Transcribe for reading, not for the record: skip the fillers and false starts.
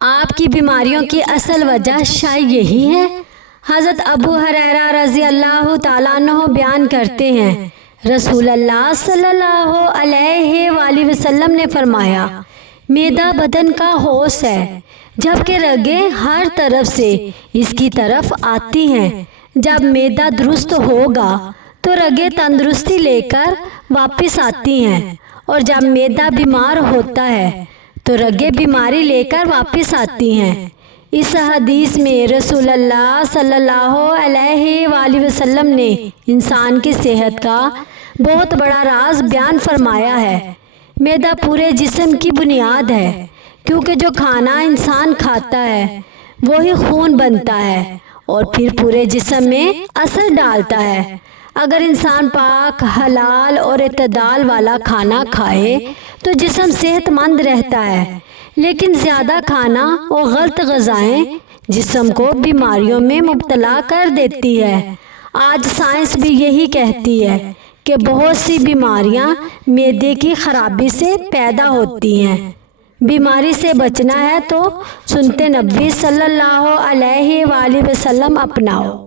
آپ کی بیماریوں کی اصل وجہ شاید یہی ہے۔ حضرت ابو ہریرہ رضی اللہ تعالیٰ عنہ بیان کرتے ہیں، رسول اللہ صلی اللہ علیہ وآلہ وسلم نے فرمایا، معدہ بدن کا ہوش ہے، جبکہ رگیں ہر طرف سے اس کی طرف آتی ہیں۔ جب معدہ درست ہوگا تو رگیں تندرستی لے کر واپس آتی ہیں، اور جب معدہ بیمار ہوتا ہے تو رگیں بیماری لے کر واپس آتی ہیں۔ اس حدیث میں رسول اللہ صلی اللہ علیہ وآلہ وسلم نے انسان کی صحت کا بہت بڑا راز بیان فرمایا ہے۔ معدہ پورے جسم کی بنیاد ہے، کیونکہ جو کھانا انسان کھاتا ہے وہی خون بنتا ہے اور پھر پورے جسم میں اثر ڈالتا ہے۔ اگر انسان پاک، حلال اور اعتدال والا کھانا کھائے تو جسم صحت مند رہتا ہے، لیکن زیادہ کھانا اور غلط غذائیں جسم کو بیماریوں میں مبتلا کر دیتی ہے۔ آج سائنس بھی یہی کہتی ہے کہ بہت سی بیماریاں معدے کی خرابی سے پیدا ہوتی ہیں۔ بیماری سے بچنا ہے تو سنت نبوی صلی اللہ علیہ وآلہ وسلم اپناؤ۔